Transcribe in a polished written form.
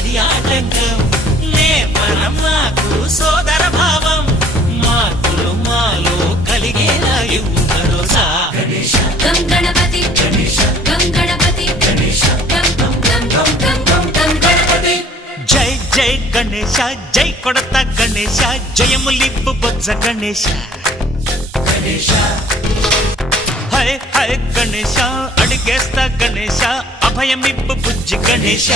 అది ఆటంకం నే మనం మాకు సోదర భావం మార్పులు మాలో కలిగేలా ఇవ్వు భరోసా గణేశ గం గణపతి గణేశ గం గణపతి గణేశ గం గం గం గం గం గం గం గణపతి జై జై గణేశ జై కొడత గణేశ జయములిప్పు బొజ్జ గణేశ గణేశ హై హై గణేశ అడిగేస్తా గణేశ అభయమిప్పు బుజ్జి గణేశ